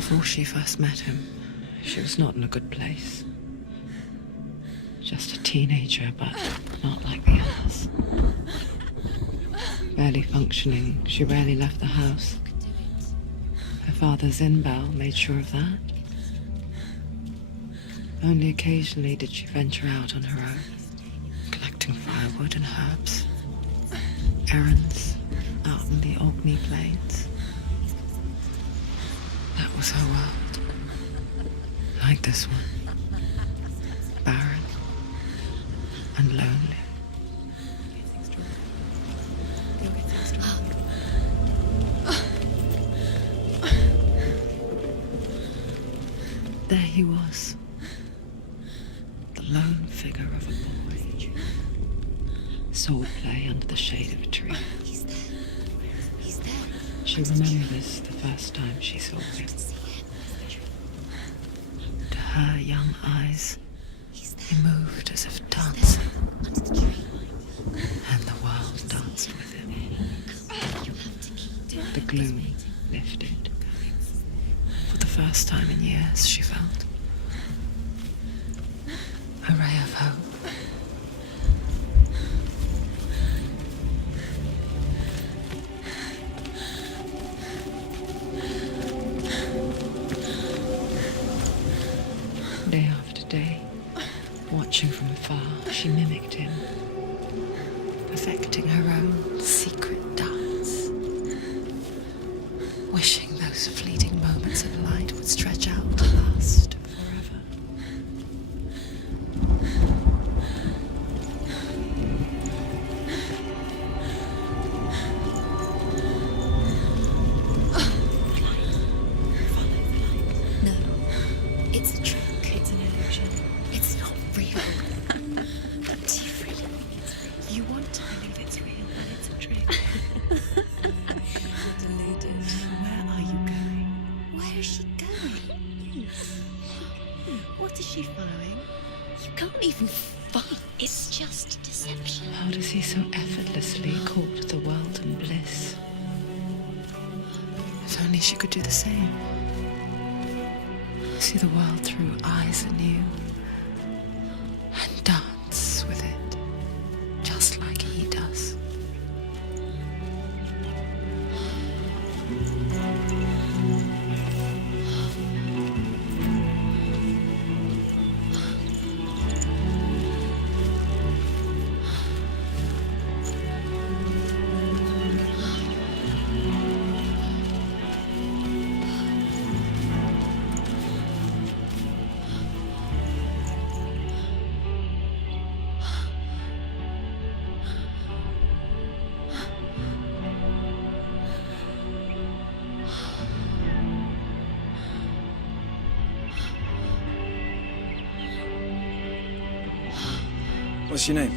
Before she first met him, she was not in a good place. Just a teenager, but not like the others. Barely functioning, she rarely left the house. Her father's in-bell made sure of that. Only occasionally did she venture out on her own, collecting firewood and herbs. Errands out in the Orkney Plains. That was her world. Like this one. Barren and lonely. There he was. The lone figure of a boy. Swordplay under the shade of a tree. He's there. He's there. She remembers the first time she saw him. To her young eyes, he moved as if dancing. Under the tree. And the world danced with him. The gloom lifted. For the first time in years, she felt a ray of hope. Day after day, watching from afar, she mimicked him, perfecting her own secret dance, wishing those fleeting moments of light would stretch out to last forever. No, it's a trick. It's an illusion. It's not real. You want to believe it's real, but it's a trick. You're deluded. Where are you going? Where is she going? What is she following? You can't even follow. It's just deception. How does he so effortlessly court the world and bliss? If only she could do the same. See the world through eyes anew and dance with it, just like he does. What's your name?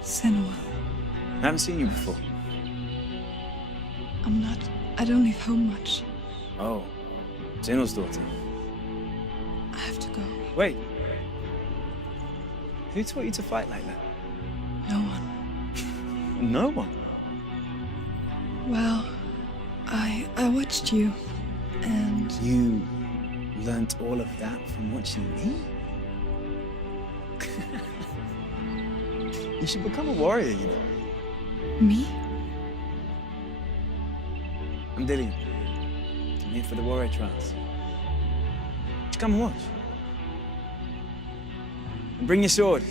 Senua. I haven't seen you before. I don't leave home much. Oh, Zenua's daughter. I have to go. Wait. Who taught you to fight like that? No one. No one. Well, I watched you, and You learnt all of that from watching me? You should become a warrior, you know. me? I'm Dillian. I'm here for the warrior trials. Just come and watch. And bring your sword.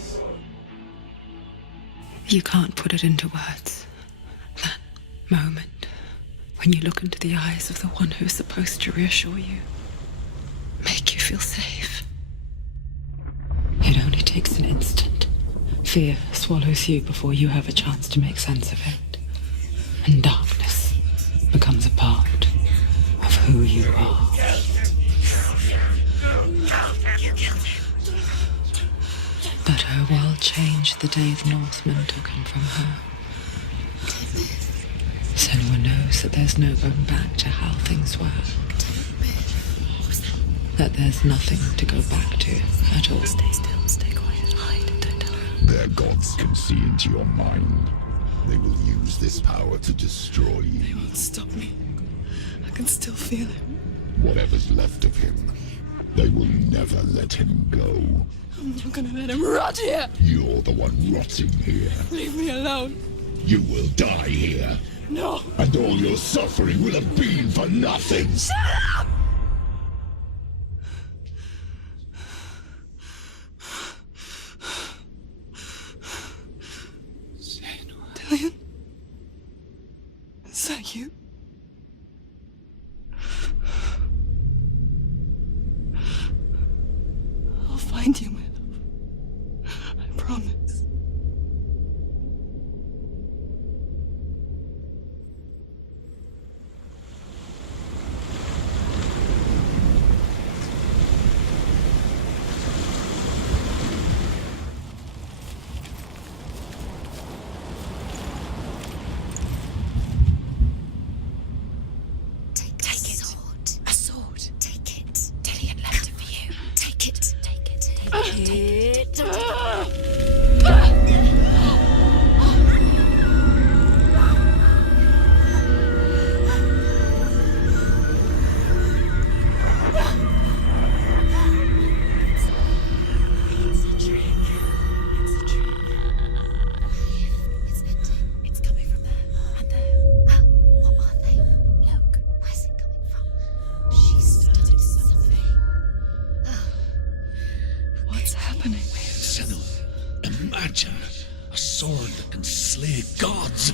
You can't put it into words. That moment when you look into the eyes of the one who is supposed to reassure you, make you feel safe. It only takes an instant. Fear swallows you before you have a chance to make sense of it. And darkness becomes a part of who you are. But her world changed the day the Northmen took him from her. Senua knows that there's no going back to how things were. That there's nothing to go back to at all. Stay still, stay quiet, hide, don't tell her. Their gods can see into your mind. They will use this power to destroy They you. won't stop me. I can still feel him. Whatever's left of him, they will never let him go. I'm not gonna let him rot here. You're the one rotting here. Leave me alone. You will die here. No. And all your suffering will have been for nothing. Shut up! Dillian? Is that you? I'll find you, my love. I promise. Take it. A sword. Take it. Dillian left it for you. Take it. Take it. Take it. It's a trick. It's a trick. It's ending. It's coming from there. And there. What are they? Look. Where's it coming from? She started something. What's happening? Senua, imagine a sword that can slay gods.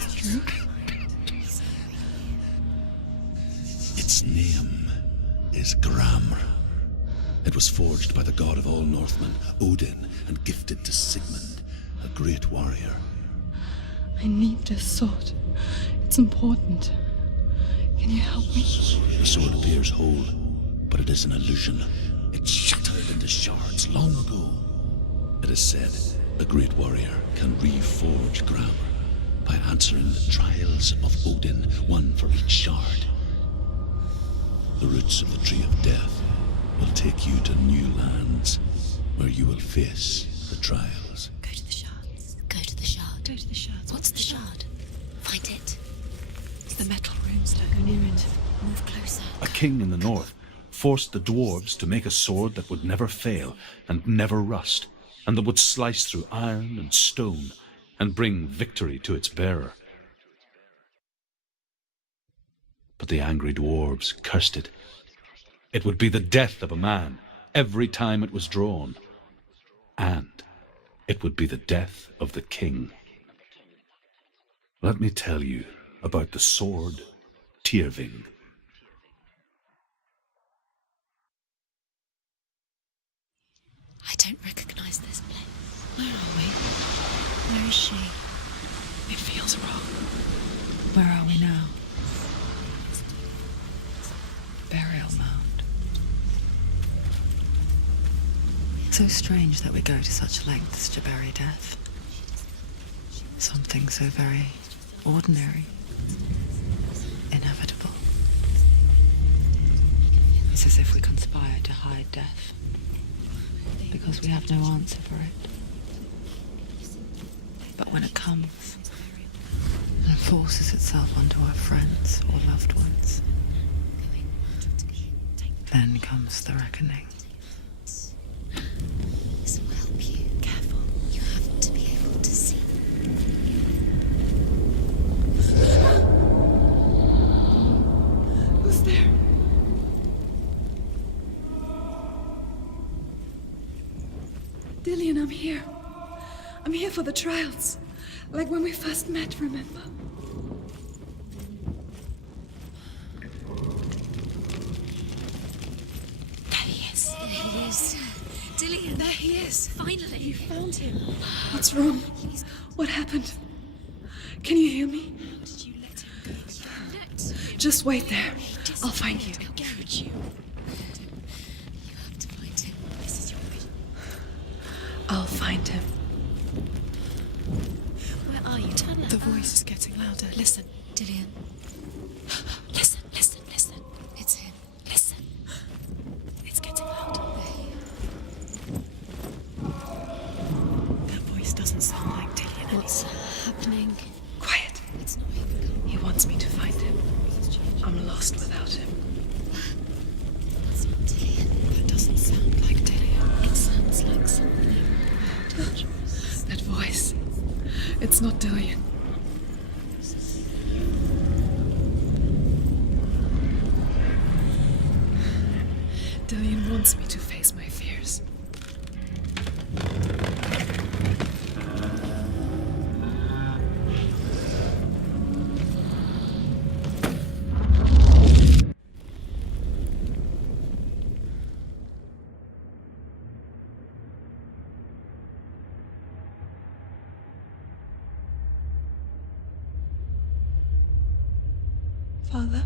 Its name is Gramr. It was forged by the god of all Northmen, Odin, and gifted to Sigmund, a great warrior. I need this sword. It's important. Can you help me? The sword appears whole, but it is an illusion. It shattered into shards long ago. It is said a great warrior can reforge Gramr by answering the trials of Odin, one for each shard. The roots of the Tree of Death will take you to new lands where you will face the trials. Go to the shards. Go to the shard. Go to the shards. What's the shard? Find it. It's the metal runes. Don't go near it. Move closer. A king in the north forced the dwarves to make a sword that would never fail and never rust, and that would slice through iron and stone and bring victory to its bearer. But the angry dwarves cursed it. It would be the death of a man every time it was drawn, and it would be the death of the king. Let me tell you about the sword Tyrving. I don't recognize this place. Where are we? Where is she? It feels wrong. Where are we now? Burial mound. So strange that we go to such lengths to bury death. Something so very ordinary, inevitable. It's as if we conspire to hide death, because we have no answer for it. But when it comes and forces itself onto our friends or loved ones, then comes the reckoning. This will help you. Careful. You have to be able to see. Who's there? Dillian, I'm here. I'm here for the trials. Like when we first met, remember? There he is. There he is. Dillian, there he is. Finally. You found him. What's wrong? What happened? Can you hear me? How did you let him go? Just wait there. I'll find you. He'll get you. You have to find him. This is your mission. I'll find him. Where are you? Turn The voice is getting louder. Listen. Dillian. Listen, listen, listen. It's him. Listen. It's getting louder. That voice doesn't sound like Dillian. What's happening? Quiet. It's not even. He wants me to find him. I'm lost without him. It's not Dillian. That doesn't sound like Dillian. It sounds like something. That voice. It's not Dillian. Dillian wants me to face my fears. Father?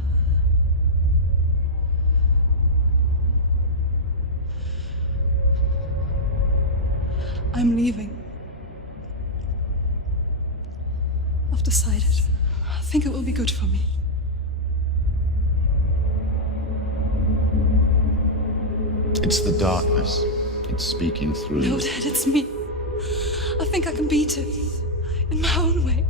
I'm leaving. I've decided. I think it will be good for me. It's the darkness. It's speaking through. No, Dad, it's me. I think I can beat it. In my own way.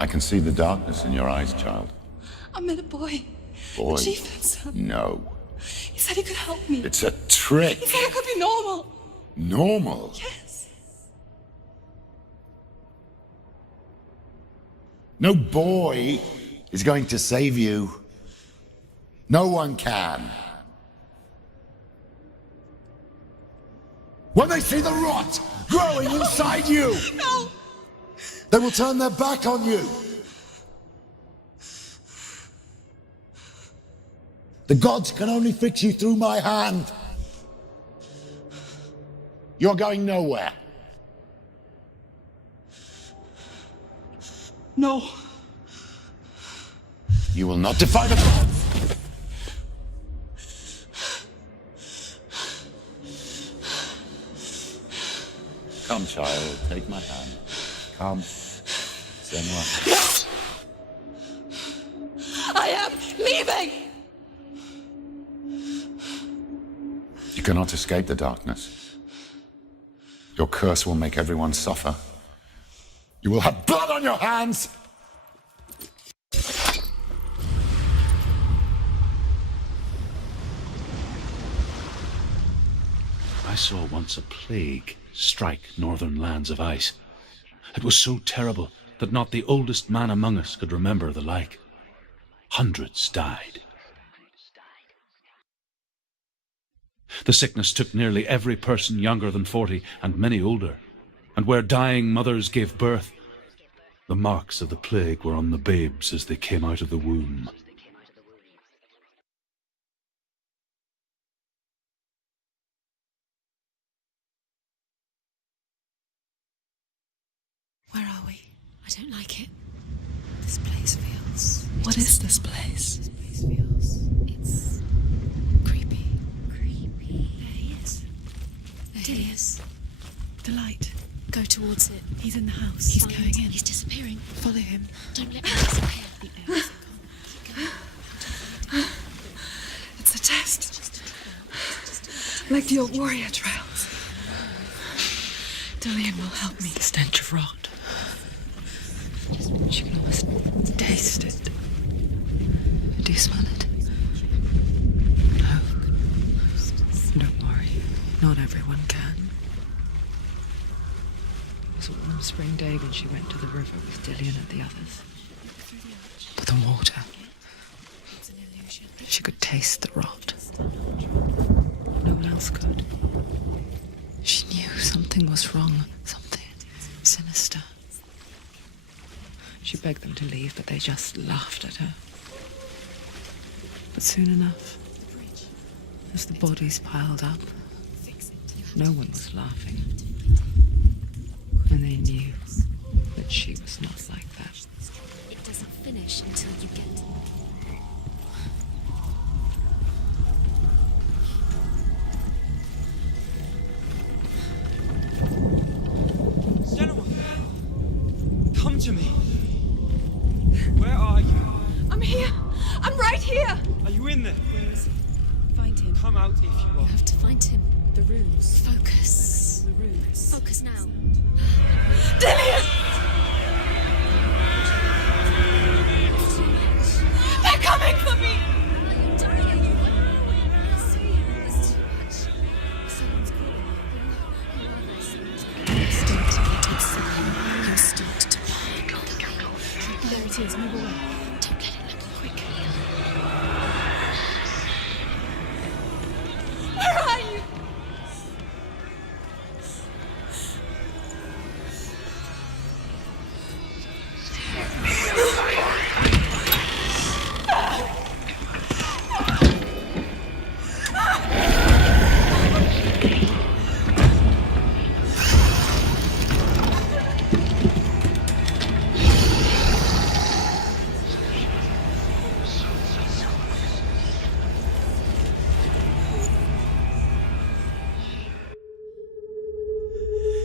I can see the darkness in your eyes, child. I met a boy. Boy. The chieftain's son. No. He said he could help me. It's a trick. He said I could be normal. Normal. Yes. No boy is going to save you. No one can. When they see the rot growing inside you, No! they will turn their back on you. The gods can only fix you through my hand. You're going nowhere. No. You will not defy the gods. Come, child, take my hand. Come. Senua. I am leaving! You cannot escape the darkness. Your curse will make everyone suffer. You will have blood on your hands! I saw once a plague strike northern lands of ice. It was so terrible that not the oldest man among us could remember the like. Hundreds died. The sickness took nearly every person younger than 40 and many older, and where dying mothers gave birth, the marks of the plague were on the babes as they came out of the womb. Where are we? I don't like it. This place feels... What is this place? This place feels... It's... creepy. Creepy. There he is. There he is. The light. Go towards it. He's in the house. He's going in. He's disappearing. Follow him. Don't let me disappear. Keep going. It's a test. Like the old warrior trials. Dillian will help me. The stench of rot. She can almost taste it. Do you smell it? No. Don't worry. Not everyone can. It was a warm spring day when she went to the river with Dillian and the others. But the water. She could taste the rot. No one else could. She knew something was wrong. Something sinister. She begged them to leave, but they just laughed at her. But soon enough, as the bodies piled up, no one was laughing. And they knew that she was not like that. It doesn't finish until you get... Senua! Come to me! Where are you? I'm here. I'm right here. Are you in there? Find him. Come out if you You are. have to find him. The runes. Focus. Focus now. Dillian! They're coming for me! I'm dying. There's too much. Someone's calling you. Who are they? Someone's calling you. Start to get inside. You'll start to panic. There it is. Move away. Don't let it look quick. Where are you?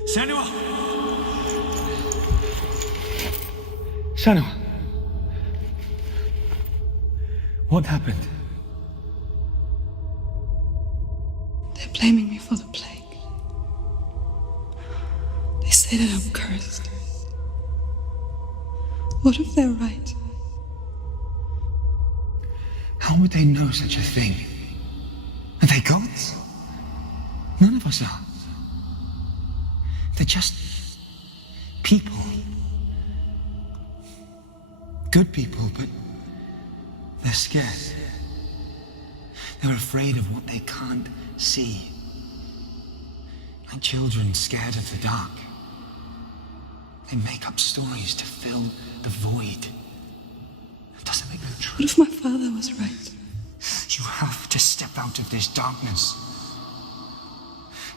Senua! Senua! What happened? They're blaming me for the plague. They say that I'm cursed. What if they're right? How would they know such a thing? Are they gods? None of us are. They're just people. Good people, but they're scared. They're afraid of what they can't see. Like children scared of the dark. They make up stories to fill the void. It doesn't make them true. What if my father was right? You have to step out of this darkness.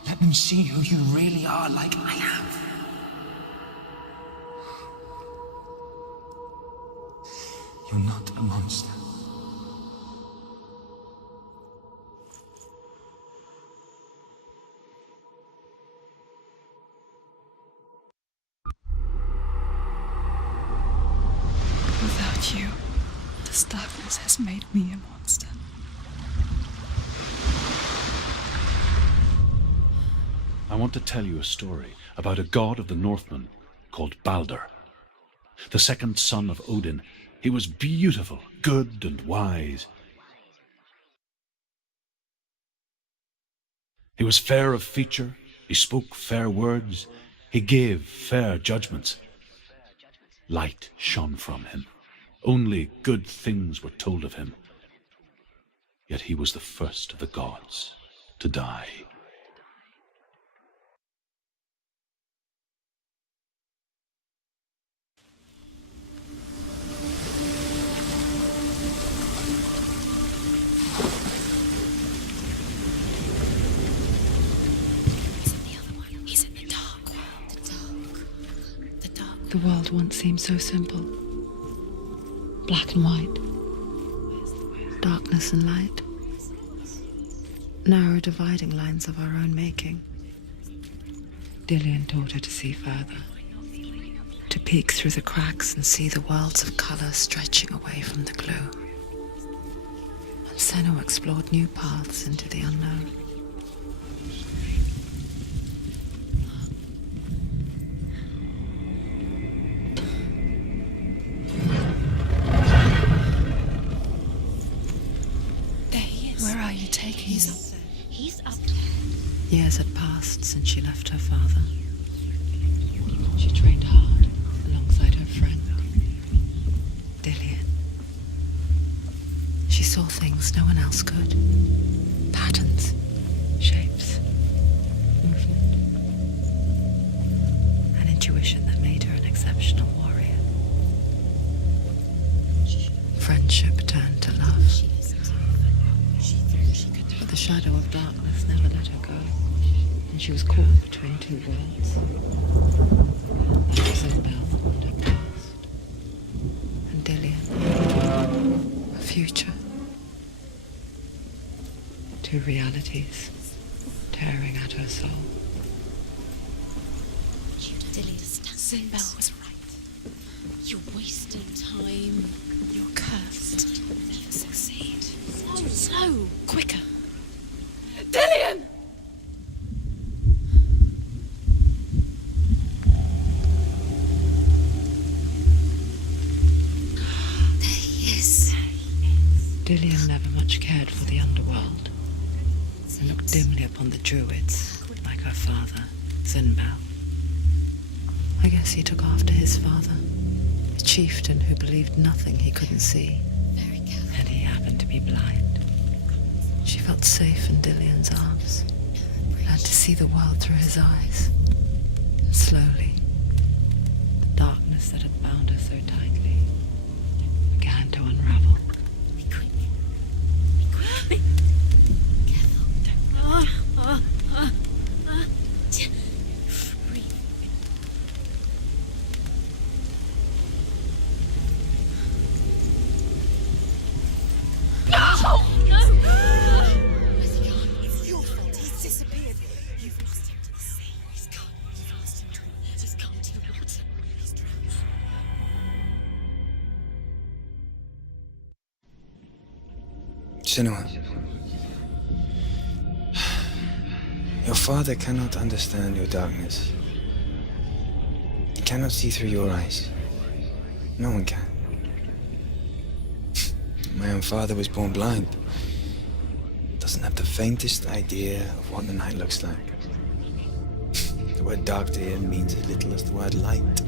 Let them see who you really are, like I have. You're not a monster. Without you, this darkness has made me a monster. I want to tell you a story about a god of the Northmen called Balder. The second son of Odin, he was beautiful, good and wise. He was fair of feature, he spoke fair words, he gave fair judgments. Light shone from him. Only good things were told of him. Yet he was the first of the gods to die. He's in the dark world. The dark. The world once seemed so simple. Black and white. Darkness and light. Narrow dividing lines of our own making. Dillian taught her to see further. To peek through the cracks and see the worlds of colour stretching away from the gloom. And Senua explored new paths into the unknown. He's up there. He's up there. Years had passed since she left her father. She trained hard alongside her friend, Dillian. She saw things no one else could. Patterns, shapes, movement. An intuition that made her an exceptional warrior. Friendship turned to love. But the shadow of darkness never let her go, and she was caught between two worlds. Isabel and her past, and Dillian, a future. Two realities tearing at her soul. Sinbel was right. You're wasting time. You're cursed. You'll never succeed. Slow, quicker. Dillian! Dillian never much cared for the underworld, and looked dimly upon the druids, like her father, Zinbal. I guess he took after his father, a chieftain who believed nothing he couldn't see, and he happened to be blind. She felt safe in Dillian's arms, learned to see the world through his eyes. And slowly, the darkness that had bound her so tightly began to unravel. It's your fault. He's disappeared. You've lost him to the sea. He's gone. You've lost him to it. He's gone to the water. He's drowned. Senua, your father cannot understand your darkness. He cannot see through your eyes. No one can. My own father was born blind. Doesn't have the faintest idea of what the night looks like. The word dark to him means as little as the word light.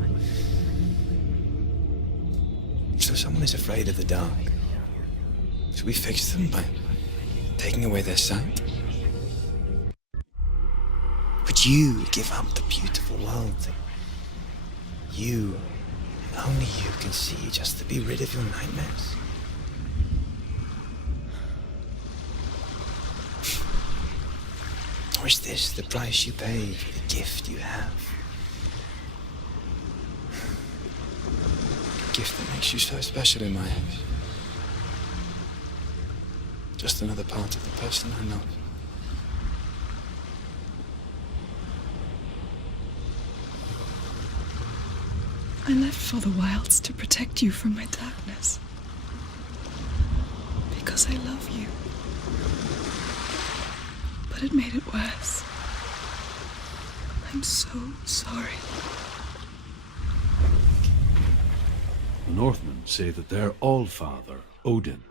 So someone is afraid of the dark. Should we fix them by taking away their sight? Would you give up the beautiful world that you, and only you, can see just to be rid of your nightmares? Or is this the price you pay for the gift you have? A gift that makes you so special in my eyes. Just another part of the person I know. I left for the wilds to protect you from my darkness. Because I love you. But it made it worse. I'm so sorry. The Northmen say that their Allfather, Odin,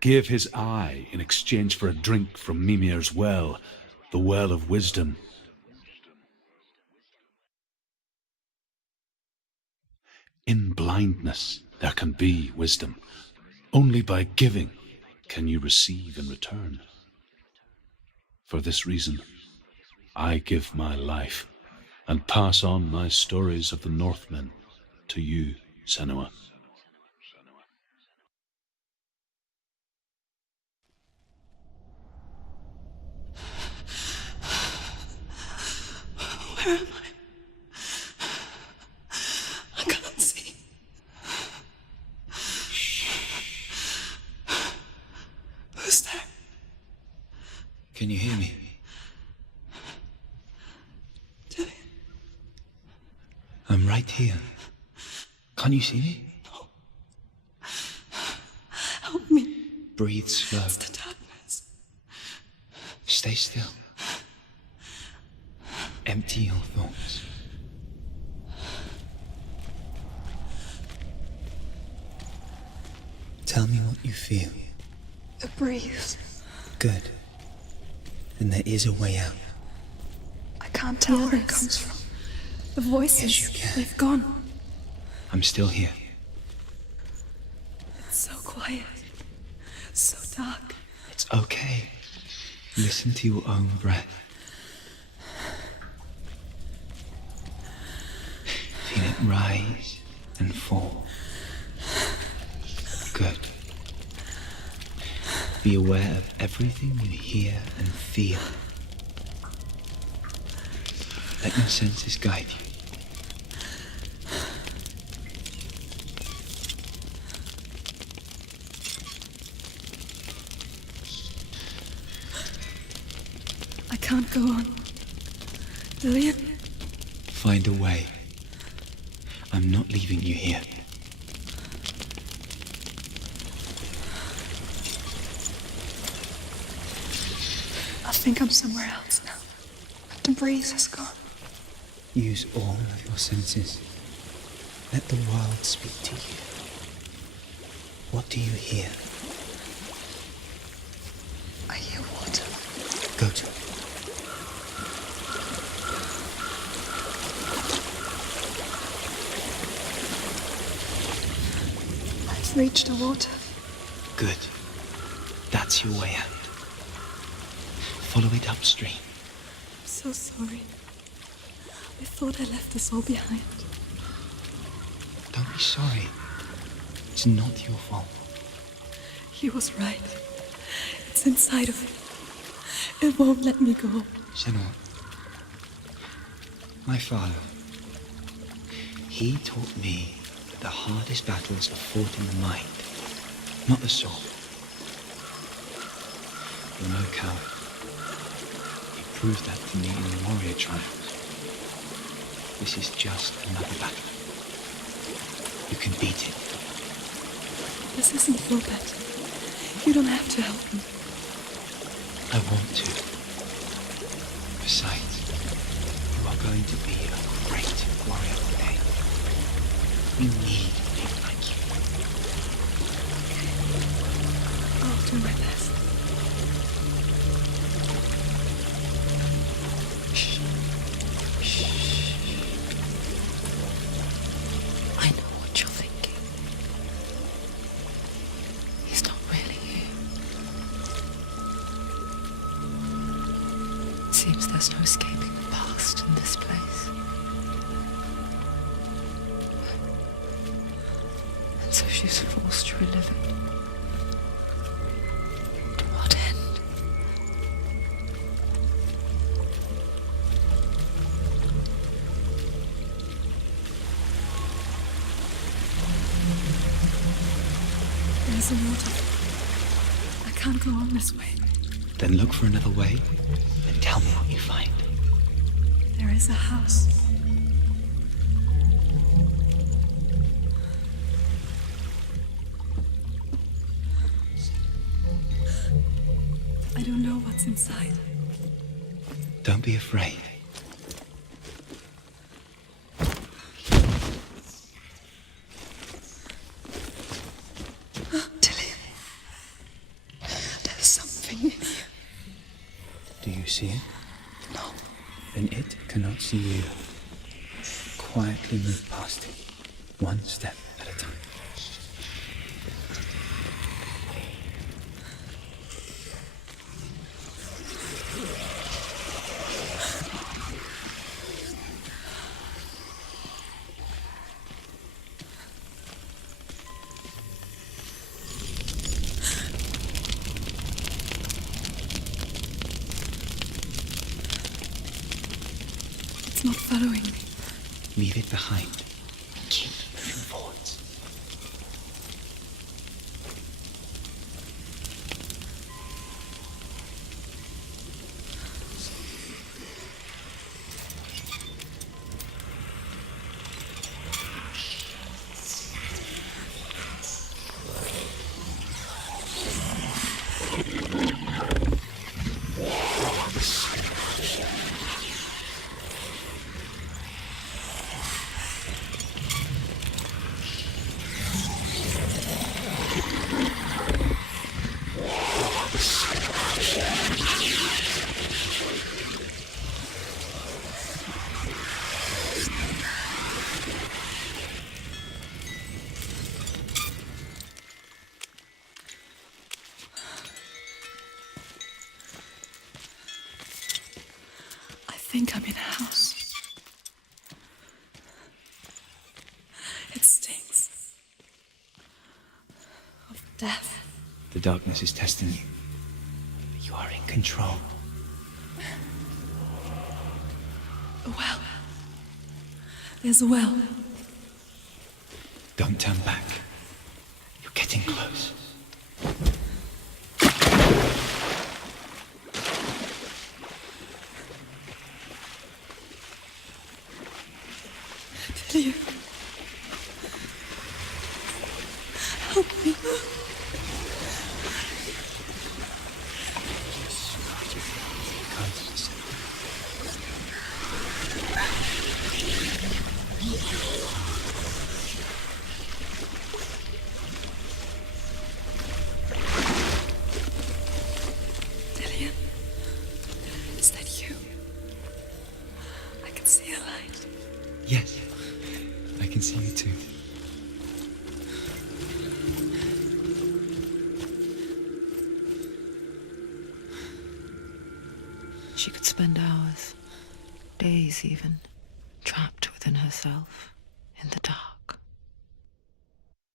gave his eye in exchange for a drink from Mimir's well, the well of wisdom. In blindness there can be wisdom. Only by giving can you receive in return. For this reason, I give my life and pass on my stories of the Northmen to you, Senua. Where am I? I can't see. Who's there? Can you hear me? Dillian. I'm right here. Can't you see me? Help me. Breathe slow. It's the darkness. Stay still. Empty your thoughts. Tell me what you feel. The breeze. Good. Then there is a way out. I can't tell where it comes from. The voices, Yes, you can. they've gone. I'm still here. It's so quiet. So dark. It's okay. Listen to your own breath. Feel it rise and fall. Good. Be aware of everything you hear and feel. Let your senses guide you. I can't go on. Dillian? Find a way. I'm not leaving you here. I think I'm somewhere else now. The breeze has gone. Use all of your senses. Let the world speak to you. What do you hear? Good. I've reached the water. Good. That's your way out. Follow it upstream. I'm so sorry. I thought I left us all behind. Don't be sorry. It's not your fault. He was right. It's inside of me. It won't let me go. Senua, my father, he taught me that the hardest battles are fought in the mind, not the soul. You're no coward. You proved that to me in the warrior trials. This is just another battle. You can beat it. This isn't your battle. You don't have to help me. I want to. Besides, you are going to be a great warrior one day. We need people like you. I'll do my best. Shh. Shh. I know what you're thinking. He's not really here. Seems there's no escaping the past in this place. And so she's forced to relive it. To what end? There's a water. I can't go on this way. Then look for another way and tell me what you find. There is a house. I don't know what's inside. Don't be afraid. Tilly, there's something in here. Do you see it? No. Then it cannot see you. Quietly move past it, one step at a time. It's not following me. Leave it behind and keep moving forwards. I think I'm in a house. It stinks of death. The darkness is testing you. You are in control. A well. There's a well. Don't turn back. You're getting close. Delia. Help me. Delia. She could spend hours, days even, trapped within herself, in the dark.